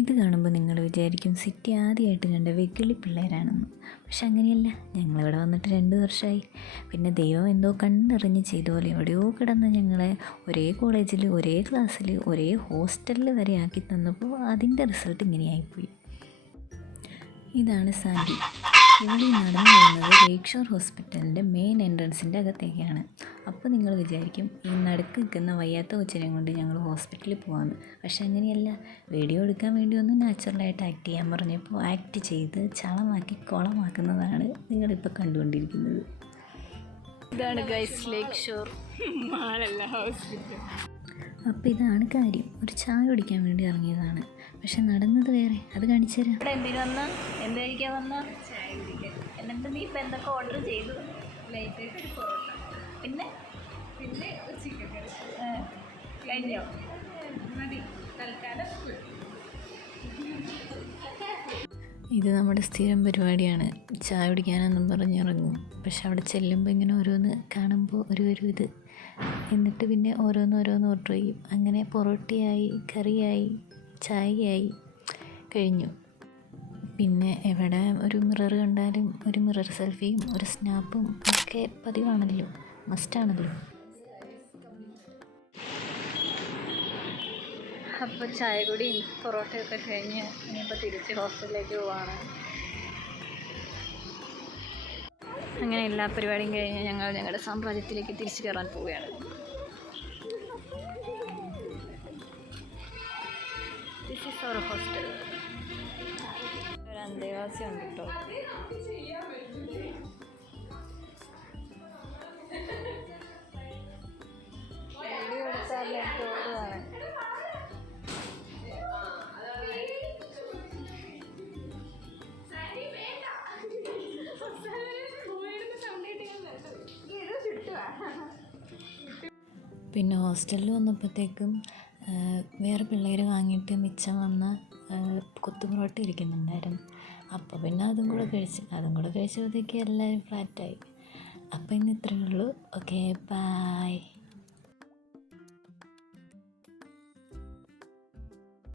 ഇത് കാണുമ്പോൾ നിങ്ങൾ വിചാരിക്കും സിറ്റി ആദ്യമായിട്ട് കണ്ട വെക്കിളി പിള്ളേരാണെന്ന്. പക്ഷെ അങ്ങനെയല്ല, ഞങ്ങളിവിടെ വന്നിട്ട് 2 വർഷമായി. പിന്നെ ദൈവം എന്തോ കണ്ടറിഞ്ഞ് ചെയ്ത പോലെ എവിടെയോ കിടന്ന് ഞങ്ങളെ ഒരേ കോളേജിൽ, ഒരേ ക്ലാസ്സിൽ, ഒരേ ഹോസ്റ്റലിൽ വരെ ആക്കി തന്നപ്പോൾ അതിൻ്റെ റിസൾട്ട് ഇങ്ങനെയായിപ്പോയി. ഇതാണ് സാൻഡി. ഇവിടെ നടന്നു പോകുന്നത് ലേക്ക് ഷോർ ഹോസ്പിറ്റലിൻ്റെ മെയിൻ എൻട്രൻസിൻ്റെ അകത്തേക്കാണ്. അപ്പോൾ നിങ്ങൾ വിചാരിക്കും ഈ നടുക്ക് നിൽക്കുന്ന വയ്യാത്ത കൊച്ചിനെയും കൊണ്ട് ഞങ്ങൾ ഹോസ്പിറ്റലിൽ പോകാമെന്ന്. പക്ഷെ അങ്ങനെയല്ല, വീഡിയോ എടുക്കാൻ വേണ്ടി ഒന്ന് നാച്ചുറലായിട്ട് ആക്ട് ചെയ്യാൻ പറഞ്ഞപ്പോൾ ആക്ട് ചെയ്ത് ചളമാക്കി കുളമാക്കുന്നതാണ് നിങ്ങളിപ്പോൾ കണ്ടുകൊണ്ടിരിക്കുന്നത്. ഇതാണ് ഗൈസ് ലേക്ക് ഷോർ ഹോസ്പിറ്റൽ. അപ്പോൾ ഇതാണ് കാര്യം. ഒരു ചായ കുടിക്കാൻ വേണ്ടി ഇറങ്ങിയതാണ്, പക്ഷെ നടന്നത് വേറെ. അത് കാണിച്ചു തരാം. ഇവിടെ എന്തിനു വന്ന, എന്ത് കഴിക്കാൻ വന്ന? ചായ കുടിക്കാൻ. എന്നിട്ട് നീ ഇപ്പം എന്തൊക്കെ ഓർഡർ ചെയ്തു? ലൈറ്റായിട്ട് ഒരു പൊറോട്ട, പിന്നെ ചിക്കൻ കറി. കഴിഞ്ഞോ? മതി തൽക്കാലം. ഇത് നമ്മുടെ സ്ഥിരം പരിപാടിയാണ്. ചായ കുടിക്കാനെന്നും പറഞ്ഞിറങ്ങും. പക്ഷെ അവിടെ ചെല്ലുമ്പോൾ ഇങ്ങനെ ഓരോന്ന് കാണുമ്പോൾ ഒരു ഇത്, എന്നിട്ട് പിന്നെ ഓരോന്ന് ഓർഡർ ചെയ്യും. അങ്ങനെ പൊറോട്ടയായി, കറിയായി, ചായയായി കഴിഞ്ഞു. പിന്നെ എവിടെ ഒരു മിറർ കണ്ടാലും ഒരു മിറർ സെൽഫിയും ഒരു സ്നാപ്പും ഒക്കെ പതിവാണല്ലോ, മസ്റ്റാണല്ലോ. അപ്പോൾ ചായ കൂടിയും പൊറോട്ടയൊക്കെ കഴിഞ്ഞ് ഇനിയിപ്പോൾ തിരിച്ച് ഹോസ്റ്റലിലേക്ക് പോവാണ്. അങ്ങനെ എല്ലാ പരിപാടിയും കഴിഞ്ഞ് ഞങ്ങൾ ഞങ്ങളുടെ സാമ്രാജ്യത്തിലേക്ക് തിരിച്ചു കയറാൻ പോവുകയാണ്. This is our hostel. ഒരു അന്തേവാസി ഉണ്ട് കേട്ടോ. വീഡിയോ എടുത്താലേ തോടുകയാണ്. പിന്നെ ഹോസ്റ്റലിൽ വന്നപ്പോഴത്തേക്കും വേറെ പിള്ളേർ വാങ്ങിയിട്ട് മിച്ചം വന്ന കൊത്തു പൊറോട്ട ഇരിക്കുന്നുണ്ടായിരുന്നു. അപ്പോൾ പിന്നെ അതും കൂടെ കഴിച്ചപ്പോഴത്തേക്ക് എല്ലാവരും ഫ്ലാറ്റായി. അപ്പോൾ ഇന്ന് ഇത്രയേ ഉള്ളൂ. Okay, by.